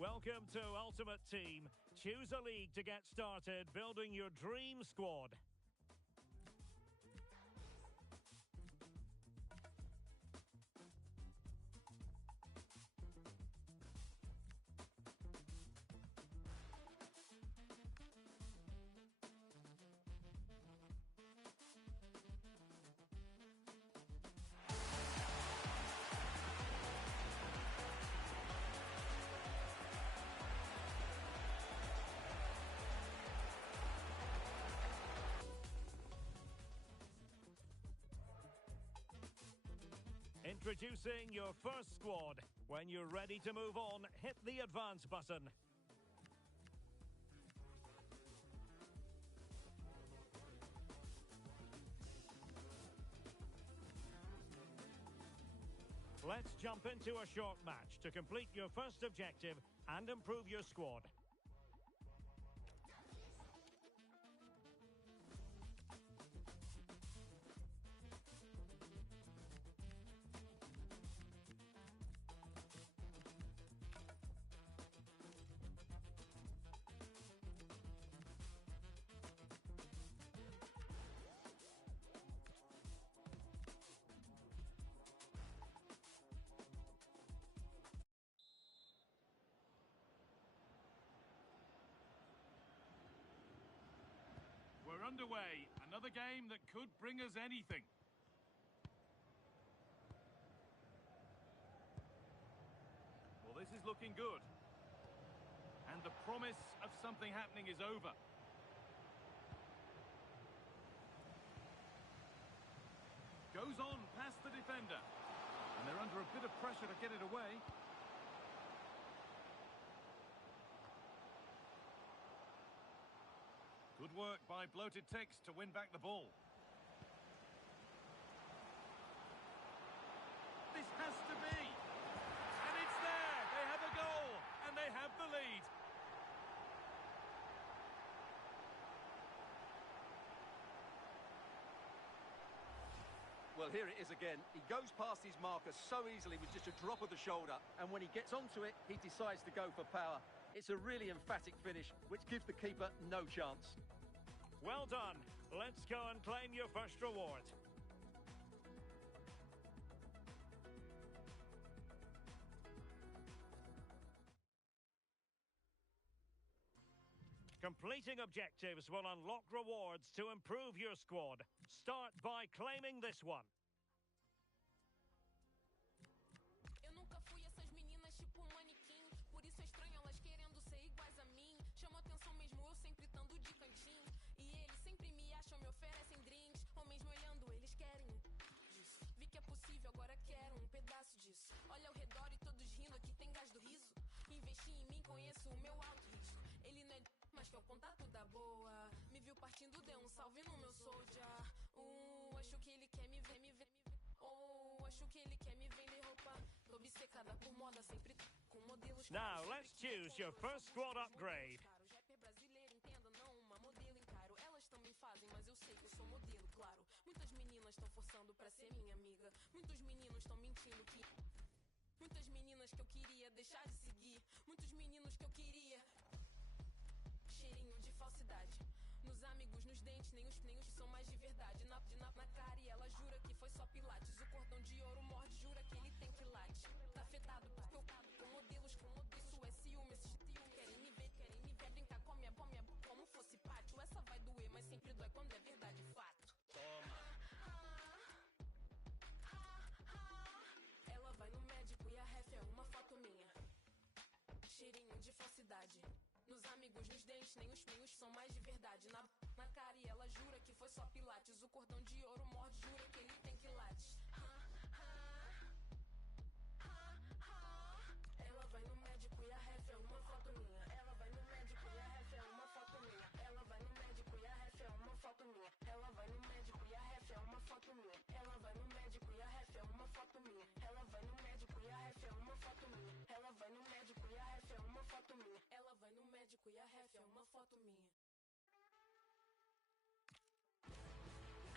Welcome to Ultimate Team. Choose a league to get started building your dream squad. Introducing your first squad. When you're ready to move on, hit the advance button. Let's jump into a short match to complete your first objective and improve your squad. We're underway. Another game that could bring us anything. Well, this is looking good. And the promise of something happening is over. Goes on past the defender. And they're under a bit of pressure to get it away. Good work by Bloated Ticks to win back the ball. This has to be. And it's there. They have a goal. And they have the lead. Well, here it is again. He goes past his marker so easily with just a drop of the shoulder. And when he gets onto it, he decides to go for power. It's a really emphatic finish, which gives the keeper no chance. Well done. Let's go and claim your first reward. Completing objectives will unlock rewards to improve your squad. Start by claiming this one. Eu nunca fui essas meninas tipo manequim. Por isso é estranho elas querendo ser iguais a mim. Chama atenção mesmo eu sempre estando de cantinho. E eles sempre me acham, me oferecem drinks. Ou mesmo olhando, eles querem disso. Vi que é possível, agora quero um pedaço disso. Olha ao redor e todos rindo, aqui tem gás do riso. Investi em mim, conheço o meu alto risco. Ele não é mas que é o contato da boa. Me viu partindo, deu um salve no meu soldier. Acho que ele quer me ver, acho que ele quer me vender roupa. Tô obcecada por moda, sempre com modelos. Now let's choose your first squad upgrade. Rapper brasileiro, entenda, não uma modelo encaro. Elas também fazem, mas eu sei que eu sou modelo, claro. Muitas meninas estão forçando pra ser minha amiga. Muitos meninos estão mentindo que... Muitas meninas que eu queria deixar de seguir. Muitos meninos que eu queria... Cheirinho de falsidade. Nos amigos, nos dentes, nem os são mais de verdade. Na cara e ela jura que foi só pilates. O cordão de ouro morde, jura que ele tem quilates. Tá afetado porque eu com modelos, isso é ciúme. Esses querem me ver, brincar com minha cheirinho de falsidade. Nos amigos, nos dentes, nem os pinhos são mais de verdade. Na cara e ela jura que foi só pilates. O cordão de ouro morde, jura que ele tem quilates. Ela vai no médico e a ref é uma foto minha. Ela vai no médico e a ref é uma foto minha. Ela vai no médico e a ref é uma foto minha. Ela vai no médico e a ref é uma foto minha. Ela vai no médico e a ref é uma foto minha. Ela vai no médico e a ref é uma foto minha. Ela vai no médico e a ref é uma foto minha. Ela vai no médico e a ref é uma foto minha.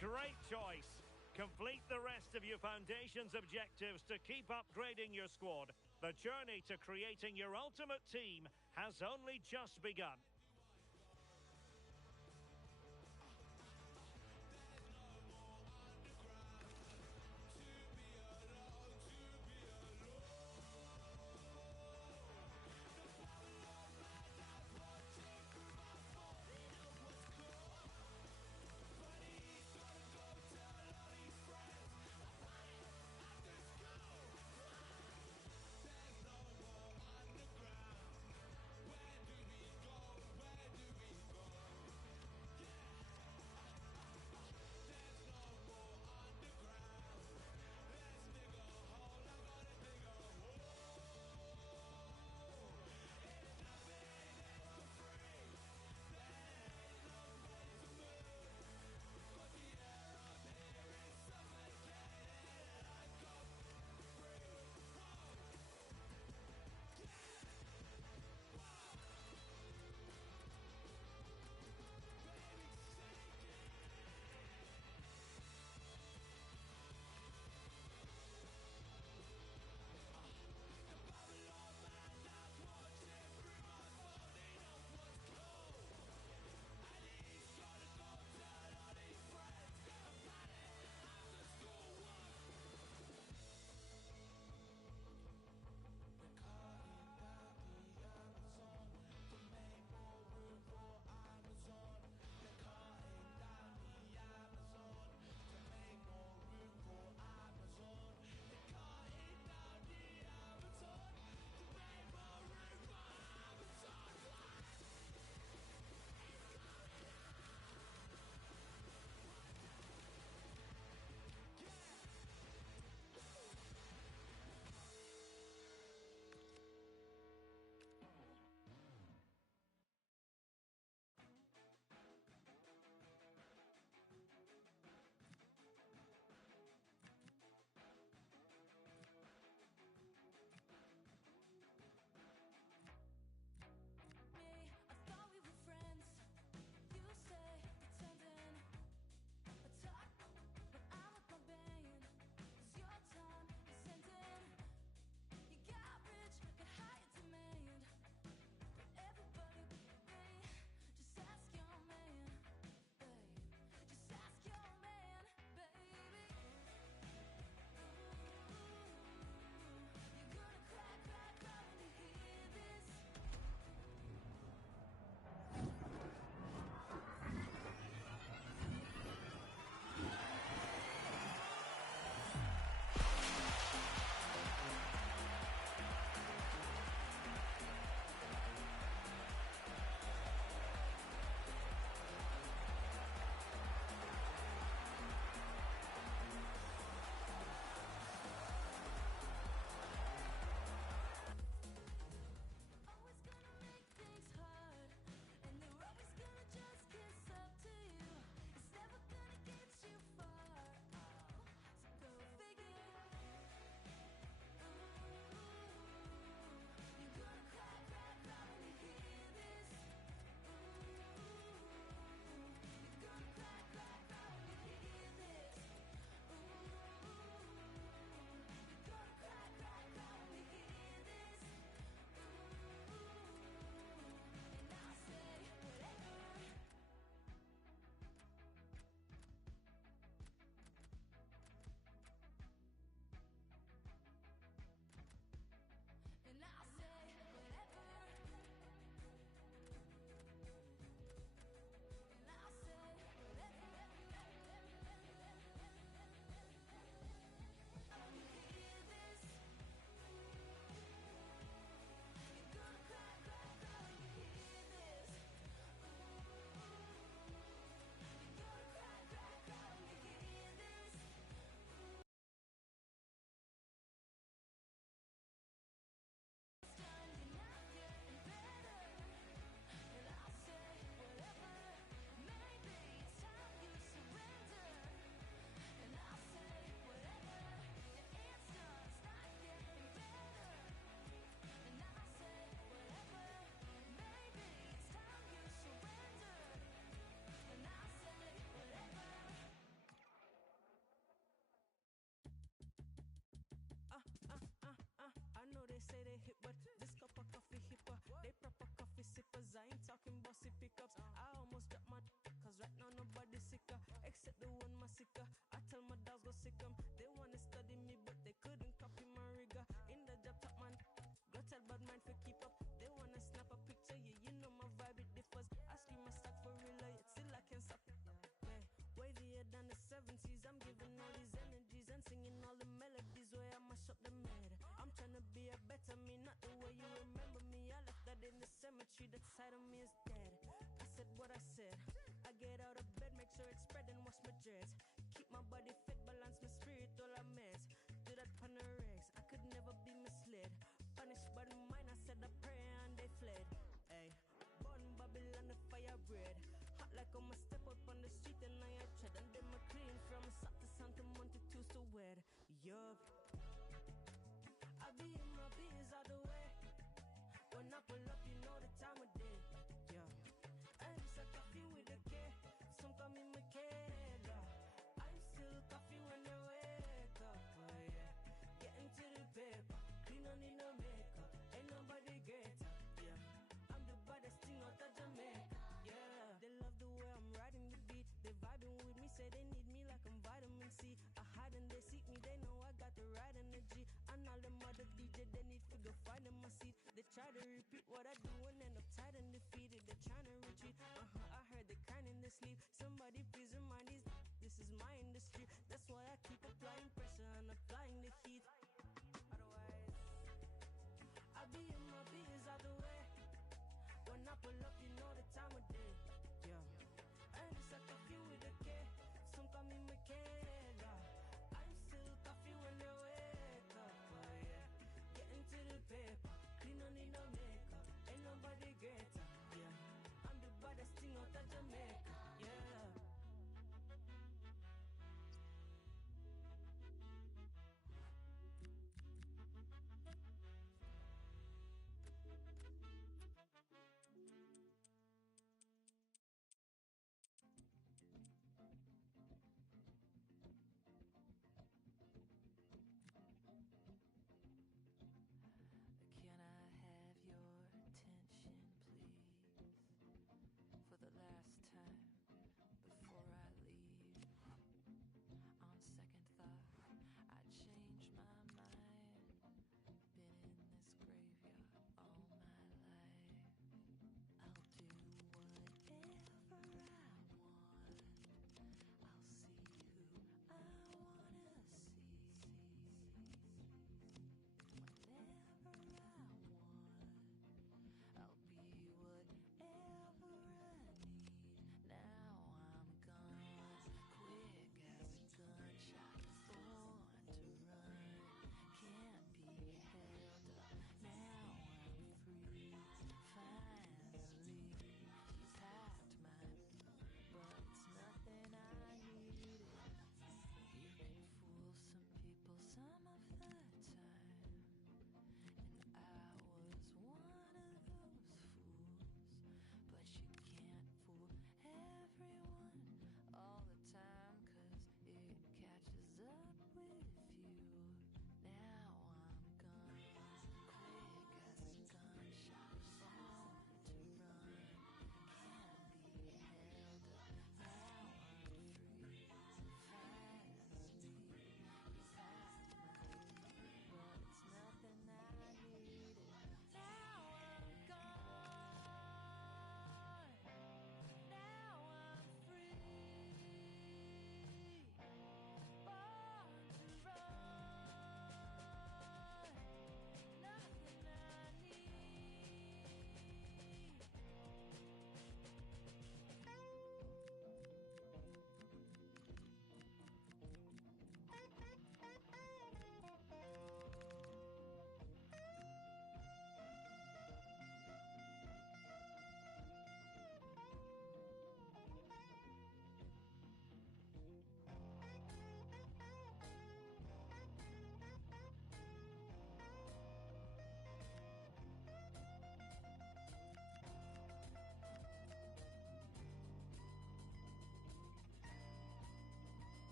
Great choice. Complete the rest of your foundation's objectives to keep upgrading your squad. The journey to creating your ultimate team has only just begun. up the med. I'm trying to be a better me, not the way you remember me. I left that in the cemetery, that side of me is dead. I said what I said. I get out of bed, make sure it's spread and wash my dreads. Keep my body fit, balance my spirit, all I mess. Do that on the regs, I could never be misled. Punished by the mind, I said a prayer and they fled. Ay, born Babylon, the fire bread. Hot like I'ma step up on the street and I tread. And then my clean from south to Santa Monte to wed. Yup, I be in my biz all the way. When I pull up, you know the time of day. Yeah, and it's a coffee with a K. Some call me Michaela. I'm still coffee when I wake up. Oh yeah, getting to the paper, clean, don't need no makeup. Ain't nobody greater. Yeah, I'm the baddest thing out of Jamaica. Yeah, they love the way I'm riding the beat. They vibing with me, say they need me like I'm vitamin C. I hide and they seek me, they know I got the right energy. And all them other DJ, they need to go find in my seat. They try to repeat what I do and end up tired and defeated. They trying to retreat, I heard they crying in their sleep. Somebody please remind these, this is my industry. That's why I keep applying pressure and applying the heat. Otherwise, I be in my biz all the way. When I pull up, you know the time of day. Yeah, and it's a coffee with a K. Some call me Michaela. I'm still coffee when they wake up. Oh yeah, getting to the paper, clean, don't need no makeup. Ain't nobody greater. Yeah, I'm the baddest thing out of Jamaica. Yeah.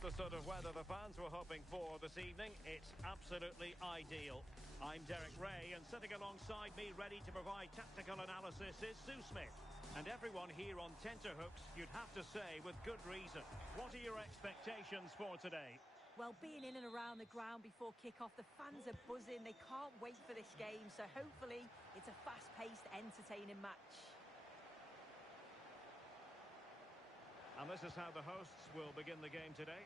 the sort of weather the fans were hoping for this evening. It's absolutely ideal. I'm Derek Ray, and sitting alongside me ready to provide tactical analysis is Sue Smith. And everyone here on tenterhooks, you'd have to say, with good reason. What are your expectations for today? Well, being in and around the ground before kick-off, the fans are buzzing. They can't wait for this game, so hopefully it's a fast-paced, entertaining match. And this is how the hosts will begin the game today.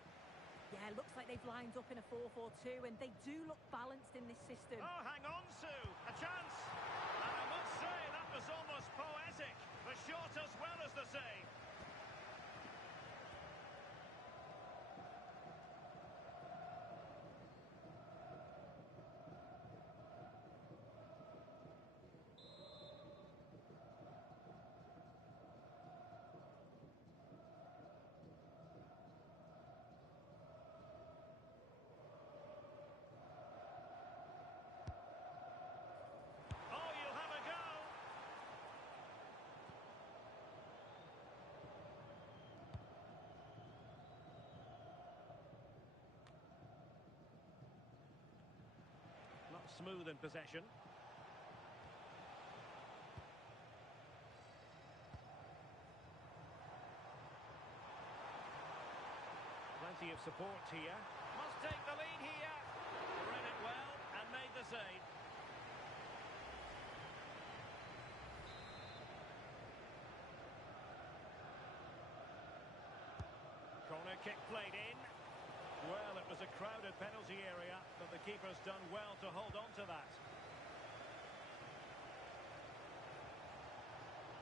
Yeah, looks like they've lined up in a 4-4-2, and they do look balanced in this system. Oh, hang on, Sue. A chance. And I must say, that was almost poetic. The shot as well as the save. Smooth in possession. Plenty of support here. Must take the lead here. Read it well and made the save. Corner kick played in. Well, it was a crowded penalty area, but the keeper's done well to hold on to that.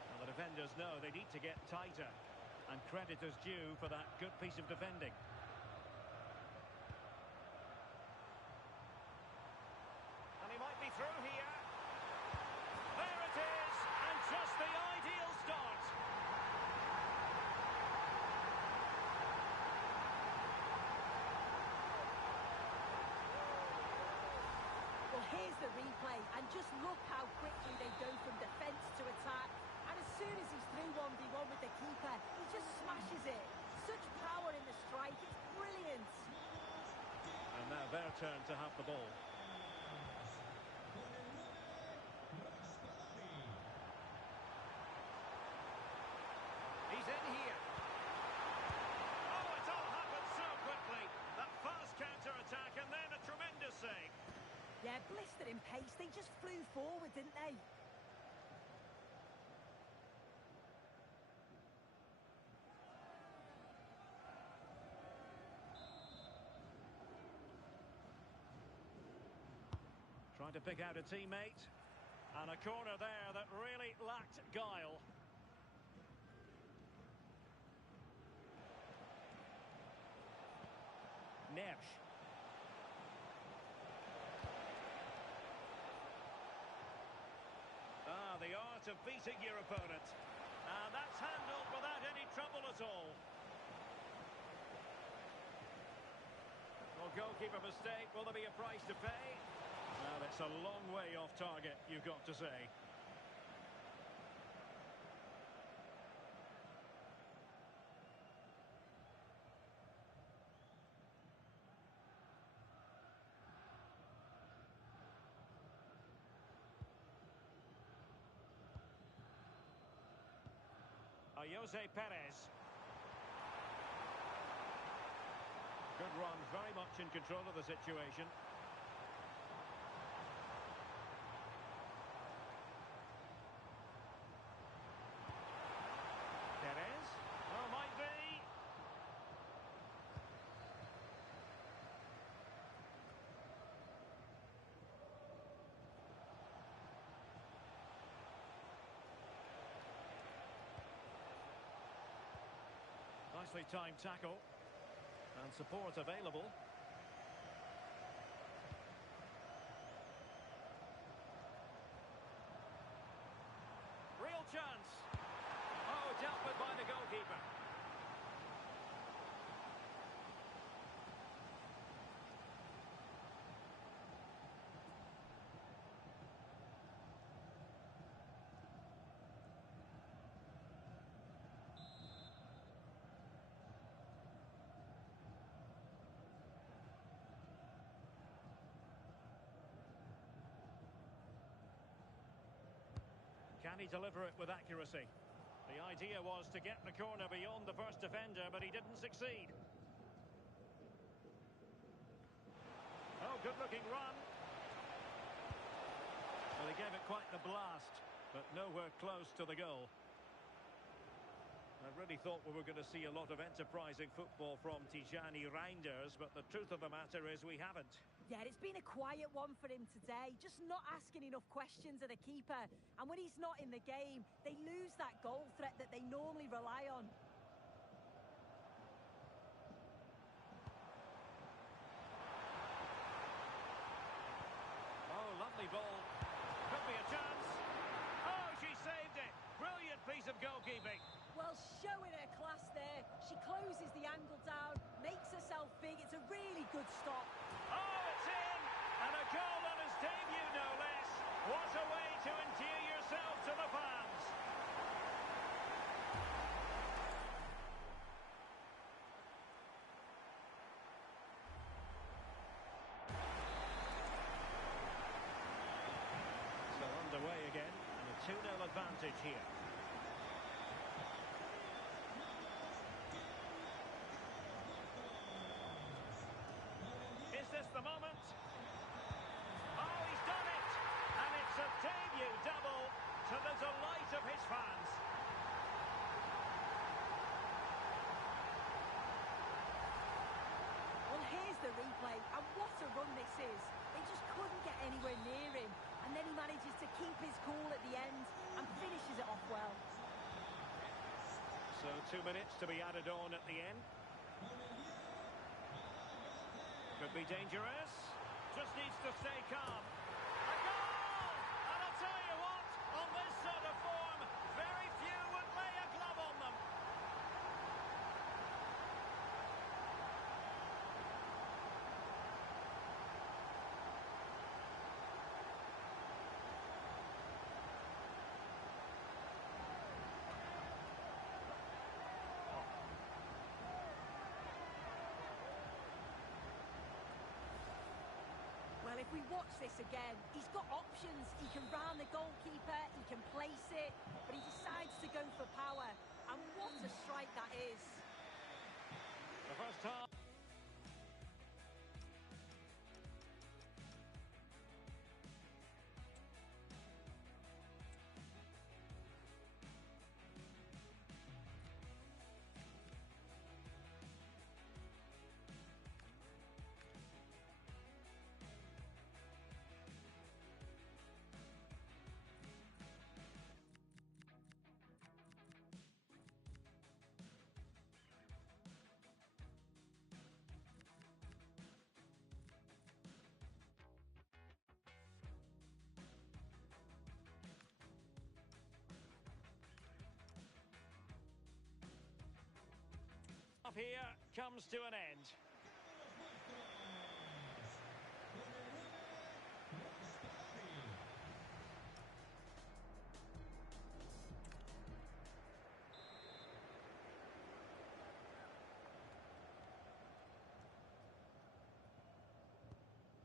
Well, the defenders know they need to get tighter, and credit is due for that good piece of defending. And he might be through here. There it is, and just the ideal start. Here's the replay, and just look how quickly they go from defence to attack. And as soon as he's through 1v1 with the keeper, he just smashes it. Such power in the strike, it's brilliant. And now their turn to have the ball. He's in here. Oh, it all happened so quickly. That fast counter-attack and then a tremendous save. Yeah, blistered in pace. They just flew forward, didn't they? Trying to pick out a teammate. And a corner there that really lacked guile. Neves. The art of beating your opponent. And that's handled without any trouble at all. Well, goalkeeper mistake. Will there be a price to pay? Well, it's a long way off target, you've got to say. Jose Perez. Good run, very much in control of the situation. Perez. Well, might be. Nicely timed tackle. And support available. Real chance. Oh, dealt with by the goalkeeper. he deliver it with accuracy? The idea was to get the corner beyond the first defender, but he didn't succeed. Oh, good-looking run. Well, he gave it quite the blast, but nowhere close to the goal. I really thought we were going to see a lot of enterprising football from Tijani Reinders, but the truth of the matter is we haven't. Yeah, it's been a quiet one for him today, just not asking enough questions of the keeper. And when he's not in the game, they lose that goal threat that they normally rely on. Oh, lovely ball. Could be a chance. Oh, she saved it. Brilliant piece of goalkeeping. Well, showing her class there. She closes the angle down, makes herself big. It's a really good stop. Oh, it's in! And a goal on his debut, no less. What a way to endear yourself to the fans. So underway again, and a 2-0 advantage here. Is this the moment? Oh, he's done it! And it's a debut double to the delight of his fans. Well, here's the replay, and what a run this is. They just couldn't get anywhere near him, and then he manages to keep his cool at the end and finishes it off well. So 2 minutes to be added on at the end. Could be dangerous. Just needs to stay calm. A goal! And I'll tell you what, on this sort of form, very few would lay a glove on them. Well, if we watch this again, he's got options. He can round the goalkeeper, he can place it, but he decides to go for power. And what a strike that is. The first half. Here comes to an end.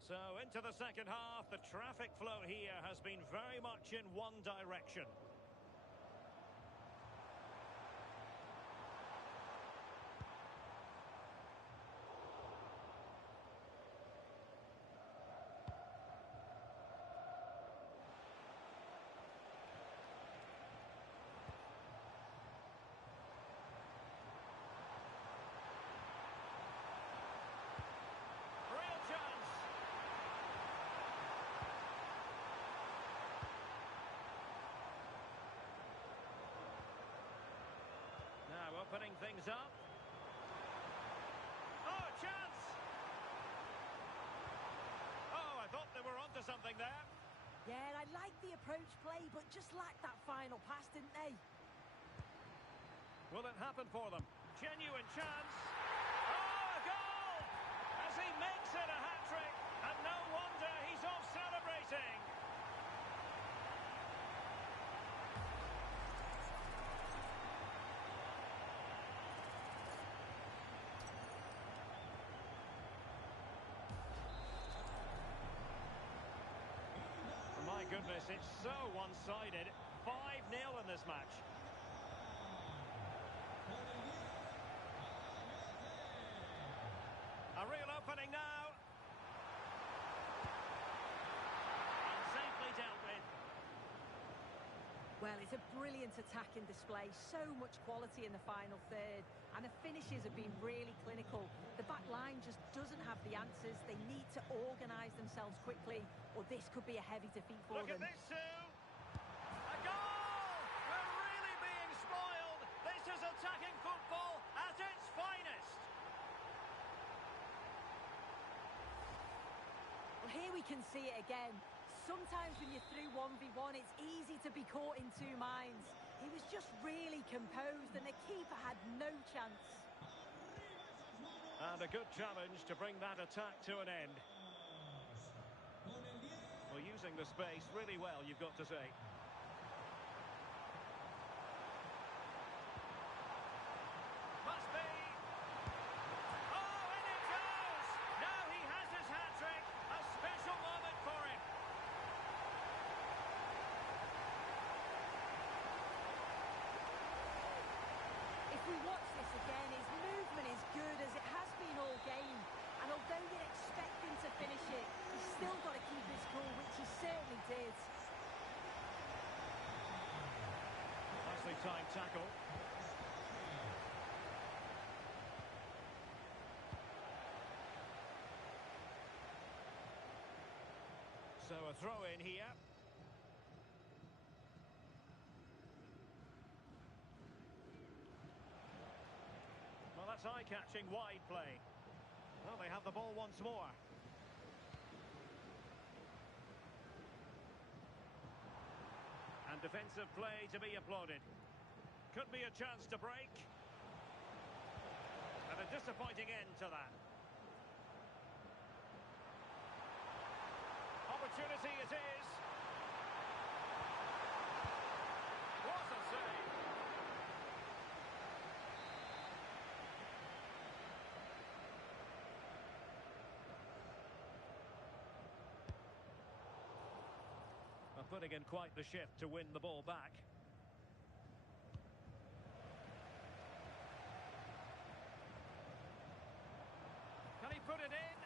So into the second half, the traffic flow here has been very much in one direction. Real chance. Now opening things up. Oh, chance! Oh, I thought they were onto something there. Yeah, I like the approach play, but just lacked that final pass, didn't they? Will it happen for them? Genuine chance. Oh, a goal! As he makes it a hat-trick, and no wonder he's off celebrating. My goodness, it's so one-sided. 5-0 in this match. A real opening now. And safely dealt with. Well, it's a brilliant attacking display. So much quality in the final third. And the finishes have been really clinical. The back line just doesn't have the answers. They need to organise themselves quickly, or this could be a heavy defeat for Look them. at this, Sue. A goal! We're really being spoiled. This is attacking football at its finest. Well, here we can see it again. Sometimes when you're through 1v1, it's easy to be caught in two minds. He was just really composed and the keeper had no chance. And a good challenge to bring that attack to an end. Well, using the space really well, you've got to say. Must be. Oh, in it goes! Now he has his hat-trick. A special moment for him. If we watch this again, his movement is good as it has been all game. And although you'd expect him to finish it, he's still got to keep his cool, which he certainly did. Nicely timed tackle. So a throw in here. Well, that's eye-catching wide play. Well, they have the ball once more. And defensive play to be applauded. Could be a chance to break. And a disappointing end to that. Opportunity it is. What a save. Putting in quite the shift to win the ball back. Can he put it in?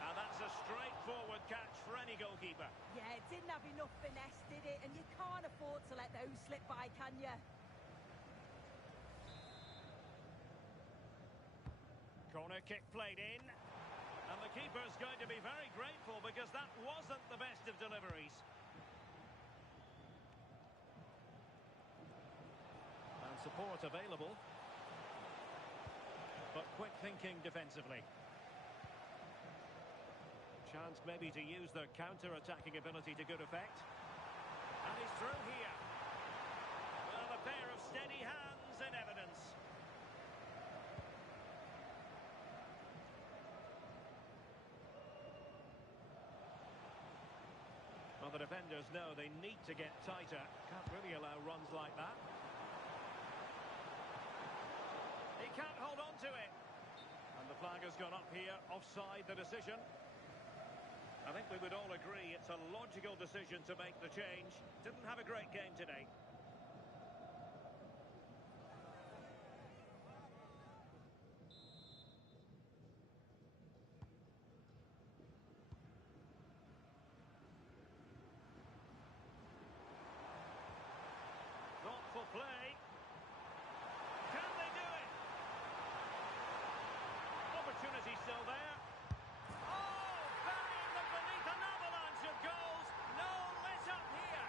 And that's a straightforward catch for any goalkeeper. Yeah, it didn't have enough finesse, did it? And you can't afford to let those slip by, can you? Corner kick played in. And the keeper's going to be very grateful because that wasn't the best of deliveries. Support available, but quick thinking defensively. Chance maybe to use their counter-attacking ability to good effect. And he's through here. Well, a pair of steady hands in evidence. Well, the defenders know they need to get tighter. Can't really allow runs like that. He can't hold on to it. And the flag has gone up here, offside the decision. I think we would all agree it's a logical decision to make the change. Didn't have a great game today. Thoughtful play. Can they do it? Opportunity still there. Oh, burying them beneath an avalanche of goals. No let up here.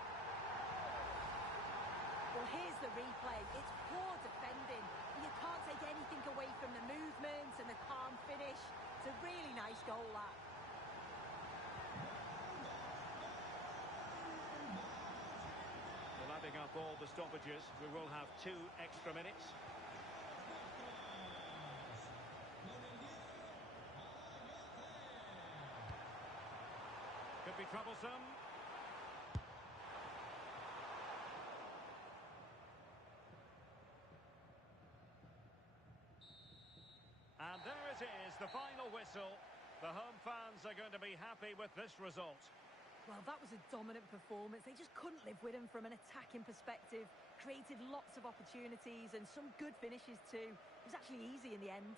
Well, here's the replay. It's poor defending. You can't take anything away from the movement and the calm finish. It's a really nice goal, that. Well, adding up all the stoppages, we will have 2 extra minutes. Could be troublesome. And there it is, the final whistle. The home fans are going to be happy with this result. Well, that was a dominant performance. They just couldn't live with him from an attacking perspective. Created lots of opportunities and some good finishes too. It was actually easy in the end.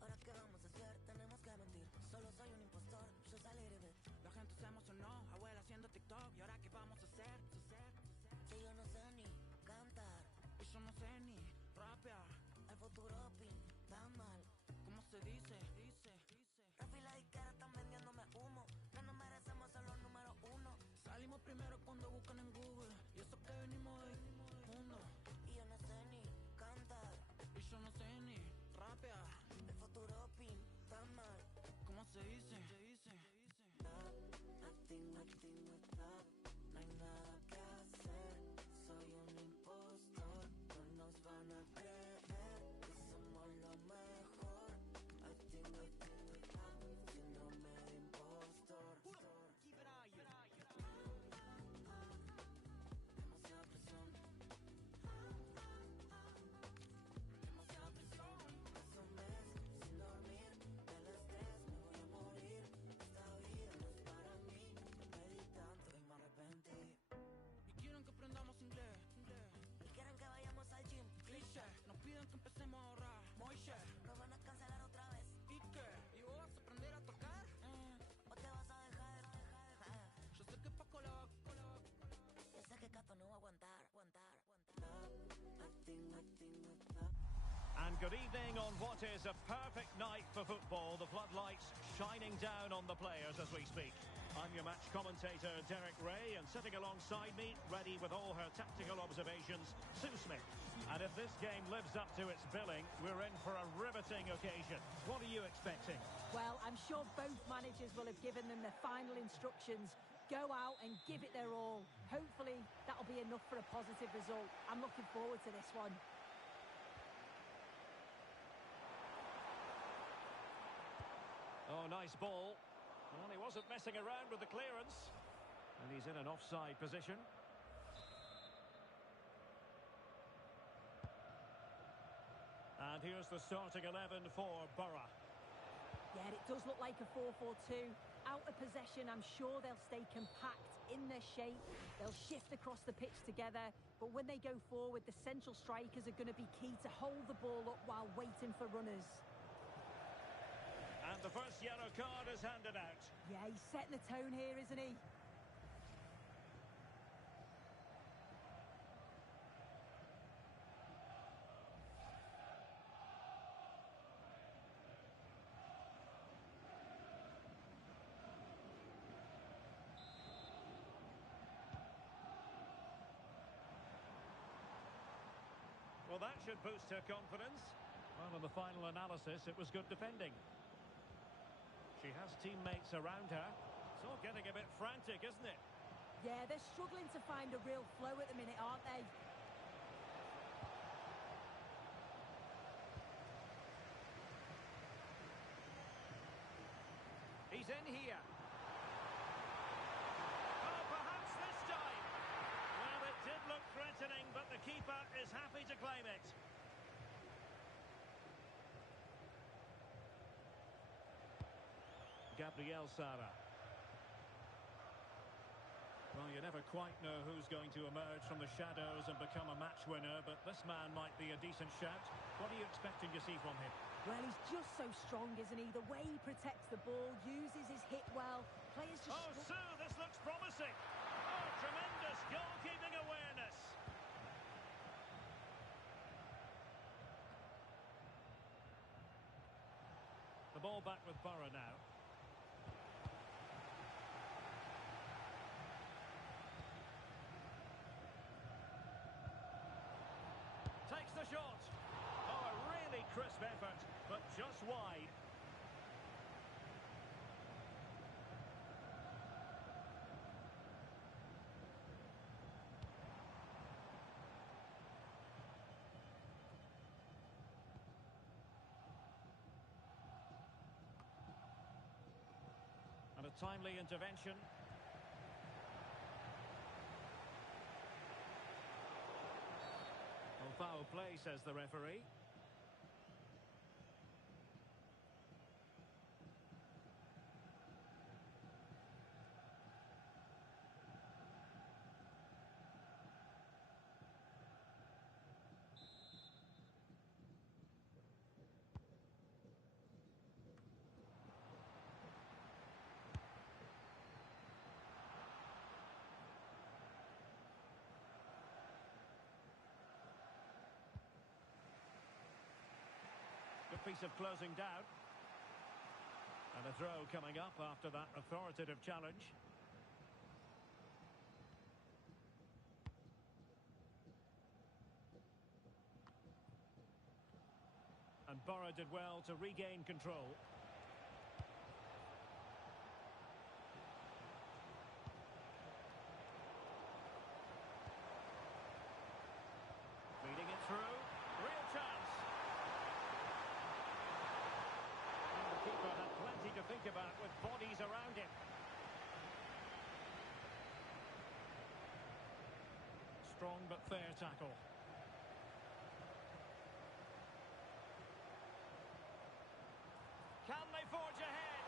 Ahora qué vamos a hacer, tenemos que mentir. Solo soy un impostor, just a little bit. La gente se emocionó, abuela haciendo TikTok. ¿Y ahora qué vamos a hacer? Si yo no sé ni cantar, y yo no sé ni rapear. El futuro pinta mal, ¿cómo se dice? Rafi y la disquera están vendiéndome humo. No nos merecemos ser los número uno. Salimos primero cuando buscan en Google. Y eso que venimos del mundo. Y yo no sé ni cantar, y yo no sé ni rapear. El futuro pinta mal, ¿cómo se dice? Nothing with love. No hay nada que hacer. Soy un impostor. No nos van a creer que somos lo mejor. Nothing with love. Síndrome de impostor. Demasiada presión. Demasiada presión. Hace un mes sin dormir. Del estrés me voy a morir. Esta vida no es para mí. Pedí tanto y me arrepentí. Y quieren que aprendamos inglés. Y quieren que vayamos al gym. Cliché. Nos piden que empecemos a ahorrar. Moishe. Nos van a cancelar otra vez. ¿Y qué? ¿Y vos vas a aprender a tocar? ¿O te vas a dejar? Yo sé que Paco la va. Yo sé que Cato no va a aguantar. Nothing with love. And good evening on what is a perfect night for football. The floodlights shining down on the players as we speak. I'm your match commentator, Derek Ray, and sitting alongside me, ready with all her tactical observations, Sue Smith. And if this game lives up to its billing, we're in for a riveting occasion. What are you expecting? Well, I'm sure both managers will have given them their final instructions. Go out and give it their all. Hopefully, that'll be enough for a positive result. I'm looking forward to this one. Oh, nice ball. Well, he wasn't messing around with the clearance. And he's in an offside position. And here's the starting 11 for Borough. Yeah, it does look like a 4-4-2. Out of possession, I'm sure they'll stay compact in their shape. They'll shift across the pitch together. But when they go forward, the central strikers are going to be key to hold the ball up while waiting for runners. And the first yellow card is handed out. Yeah, he's setting the tone here, isn't he? Well, that should boost her confidence. Well, in the final analysis, it was good defending. She has teammates around her. It's all getting a bit frantic, isn't it? Yeah, they're struggling to find a real flow at the minute, aren't they? He's in here. Oh, perhaps this time. Well, it did look threatening, but the keeper is happy to claim it. Gabriel Sara. Well, you never quite know who's going to emerge from the shadows and become a match winner, but this man might be a decent shout. What are you expecting to see from him? Well, he's just so strong, isn't he? The way he protects the ball, uses his hit well. Players just... Oh, Sue, this looks promising. Oh, tremendous goalkeeping awareness. The ball back with Borough now. crisp effort, but just wide. And a timely intervention. Well, foul play, says the referee. Good piece of closing down. And a throw coming up after that authoritative challenge. And Borough did well to regain control. Feeding it through. Real chance. The keeper had plenty to think about with bodies around him. Strong but fair tackle. Can they forge ahead?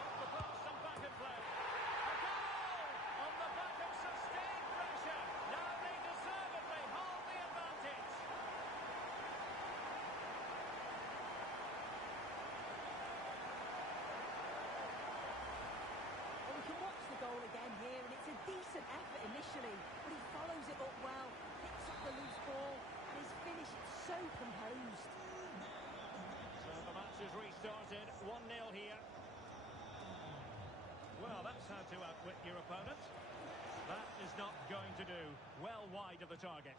Off the post and back and play. A goal! On the back of sustained pressure. Now they deservedly hold the advantage. Well, we can watch the goal again here, and it's a decent effort initially, but he follows it up well, picks up the loose ball, and his finish is so composed. So the match is restarted, 1-0 here. Well, that's how to outwit your opponent. That is not going to do. Well wide of the target.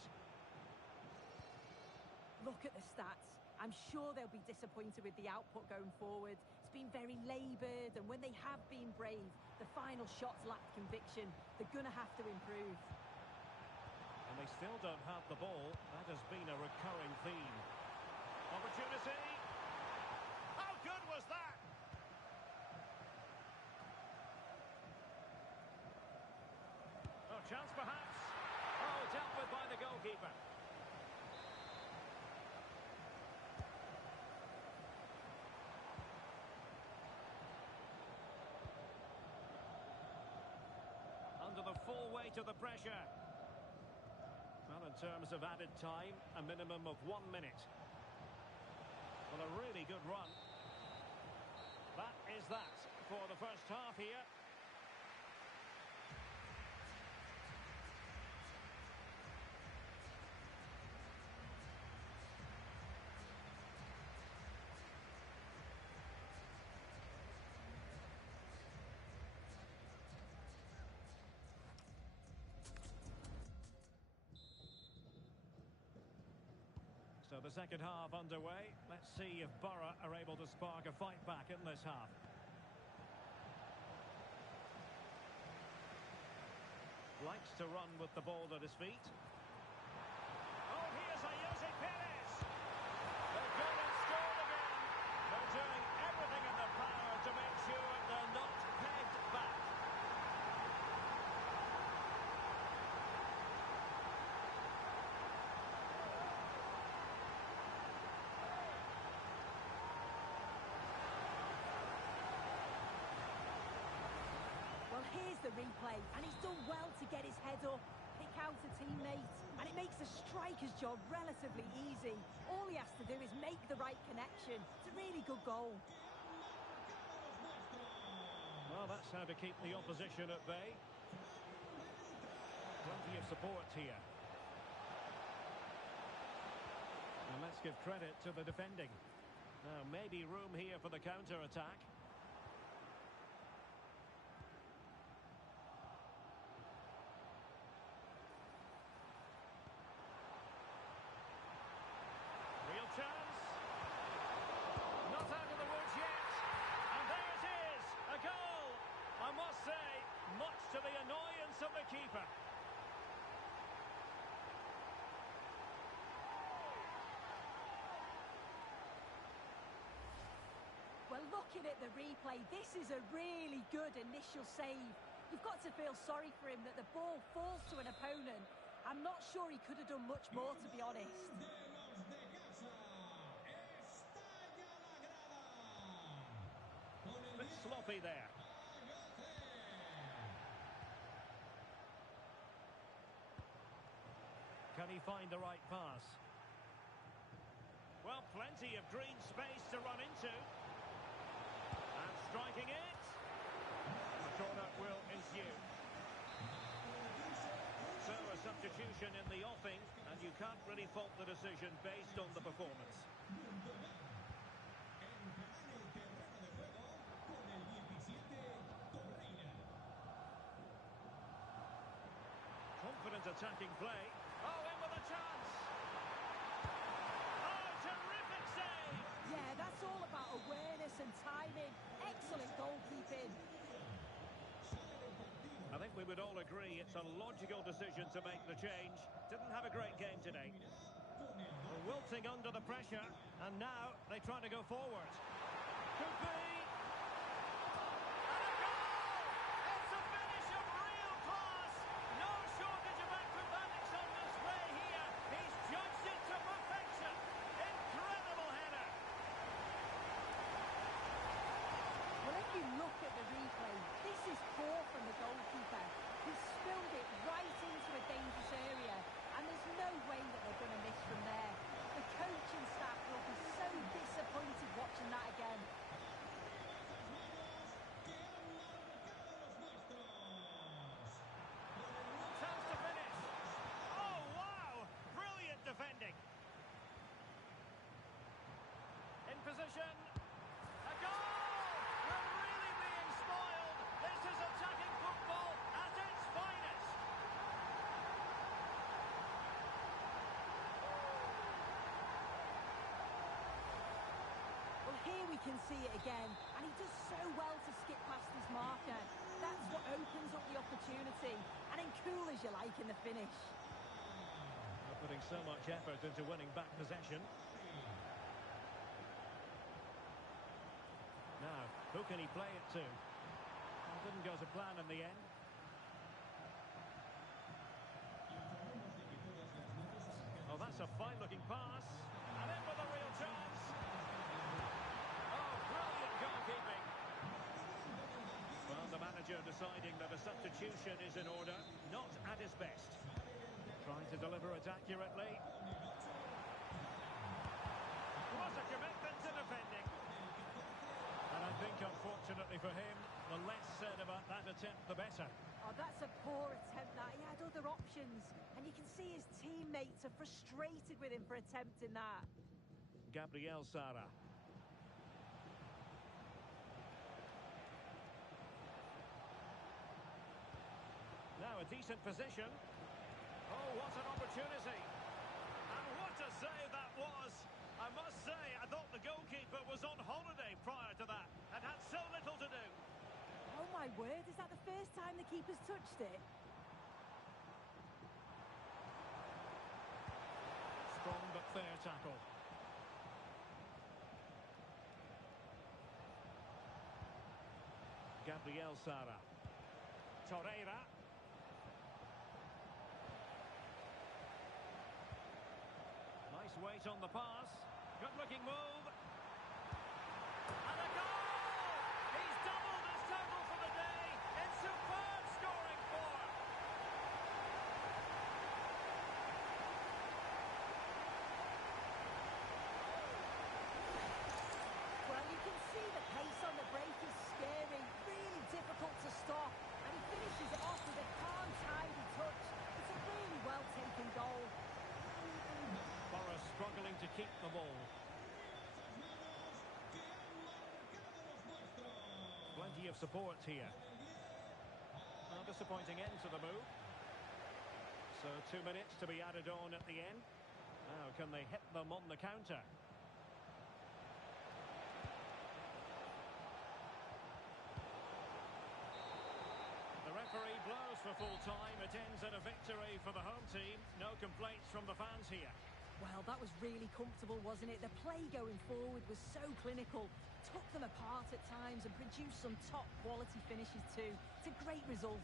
Look at the stats. I'm sure they'll be disappointed with the output going forward. It's been very laboured, and when they have been brave, the final shots lacked conviction. They're going to have to improve. And they still don't have the ball. That has been a recurring theme. Opportunity. How good was that? Oh, chance perhaps. Oh, dealt with by the goalkeeper. Under the full weight of the pressure. Well, in terms of added time, a minimum of 1 minute. Well, a really good run. That is that for the first half here. So the second half underway. Let's see if Borough are able to spark a fight back in this half. Likes to run with the ball at his feet. Oh, here's Ayoze Perez. They've gone and scored again. They're doing everything in their power to make sure they're not pegged back. Well, here's the replay, and he's done well to get his head up, pick out a teammate, and it makes the striker's job relatively easy. All he has to do is make the right connection. It's a really good goal. Well, that's how to keep the opposition at bay. Plenty of support here. And let's give credit to the defending. Now, maybe room here for the counter-attack. Real chance. to the annoyance of the keeper. Well, looking at the replay, this is a really good initial save. You've got to feel sorry for him that the ball falls to an opponent. I'm not sure he could have done much more, to be honest. Bit sloppy there. Can he find the right pass? Well, plenty of green space to run into. And striking it. The corner will ensue. So a substitution in the offing, and you can't really fault the decision based on the performance. Confident attacking play. Oh, in with a chance. Oh, terrific save. Yeah, that's all about awareness and timing. Excellent goalkeeping. I think we would all agree it's a logical decision to make the change. Didn't have a great game today. Well, wilting under the pressure, and now they try to go forward. Could be. And a goal! It's a finish of real class. No shortage of acrobatics on display here. He's judged it to perfection. Incredible header. Well, if you look at the replay, this is poor from the goalkeeper. He spilled it right into a dangerous area, and there's no way that they're going to miss from there. The coaching staff will be so disappointed watching that again. Chance to finish. Oh, wow! Brilliant defending. In position. A goal! We're really being spoiled. This is attacking football at its finest. Well, here we can see it again, and he does so well to skip past his marker. That's what opens up the opportunity, and then cool as you like in the finish. Not putting so much effort into winning back possession. Now, who can he play it to? Well, didn't go to plan in the end. Oh, that's a fine-looking pass. And in with a real chance. Oh, brilliant goalkeeping. Well, the manager deciding that a substitution is in order, not at his best. Trying to deliver it accurately. What a commitment to defending. And I think, unfortunately for him, the less said about that attempt, the better. Oh, that's a poor attempt, that. He had other options, and you can see his teammates are frustrated with him for attempting that. Gabriel Sara. Now a decent position. Oh, what an opportunity. And what a save that was. I must say, I thought the goalkeeper was on holiday prior to that and had so little to do. Oh, my word, is that the first time the keeper's touched it? Strong but fair tackle. Gabriel Sara. Torreira. Nice weight on the pass. Good-looking move. And a goal! He's doubled his total for the day in superb scoring form. Well, you can see the pace on the break is scary, really difficult to stop, and he finishes it off with a calm, tidy touch. It's a really well-taken goal. Forrest struggling to keep the ball. Plenty of support here. A disappointing end to the move. So 2 minutes to be added on at the end. Now can they hit them on the counter? The referee blows for full time. It ends in a victory for the home team. No complaints from the fans here. Well, that was really comfortable, wasn't it? The play going forward was so clinical. Took them apart at times and produced some top quality finishes too. It's a great result.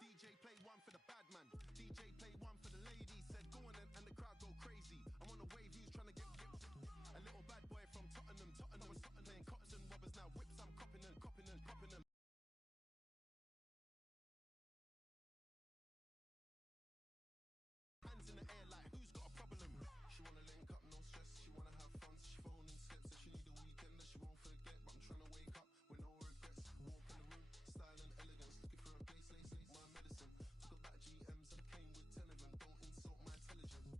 DJ play one for the bad man. DJ play one for the lady. Said go on and the crowd go crazy. I'm on a wave, who's trying to get a little bad boy from Tottenham. Tottenham was Tottenham. Cops and robbers now whips. I'm copping and copping and copping them. Hands in the air like who's got a problem? She wanna link up, no stress. She wanna have fun, so she phoning slips. Said she need a weekend that she won't forget. But I'm trying to wake up with no regrets. Walk in the room, style and elegance. Looking for a place, lace, my medicine. Talk about GMs and came with 10 of them. Don't insult my intelligence.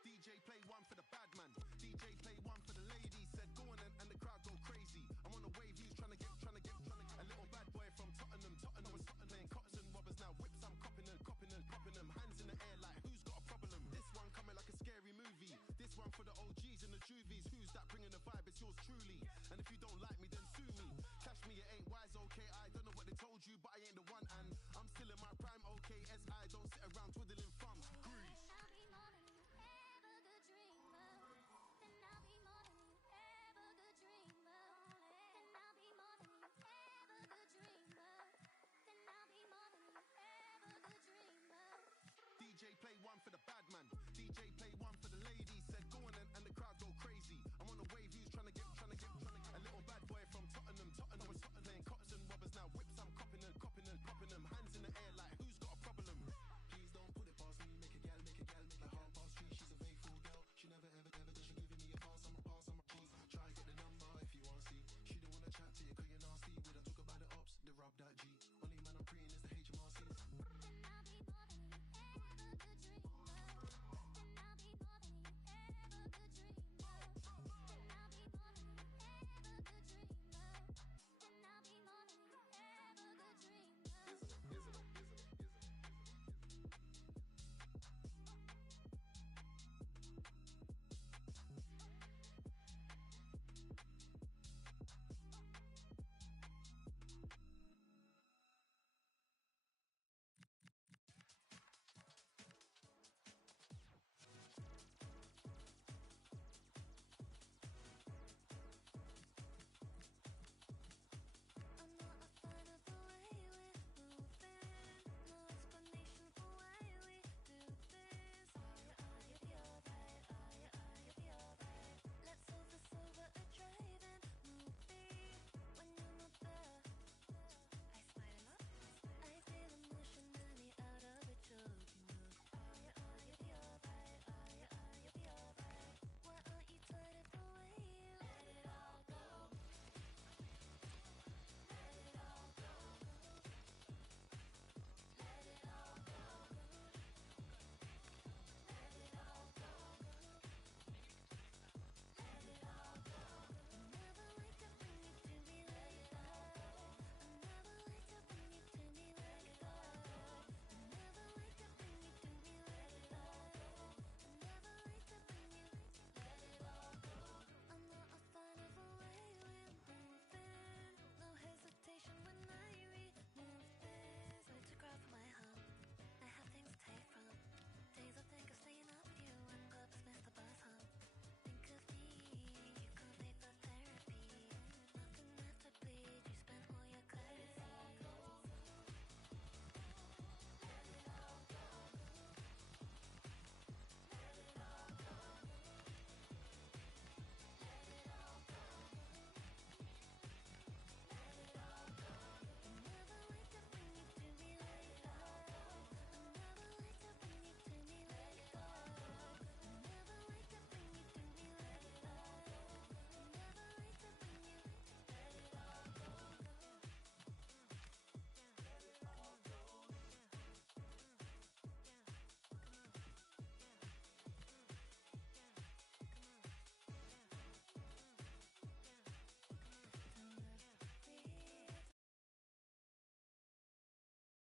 DJ play one for the bad man. DJ play one for the lady. Said go on and the crowd go crazy. I'm on a wave, who's trying to get a little bad boy from Tottenham. Tottenham was Tottenham. Cops and robbers now whips. I'm copping and copping and copping them. Hands in the air like who's got a problem? This one coming like a scary movie. This one for the OGs and the juvies. Who's that bringing the vibe? It's yours truly. And if you don't like me, then sue me. Cash me, it ain't wise, okay. I don't know what they told you, but I ain't the one. And I'm still in my prime, okay. SI don't sit around twiddling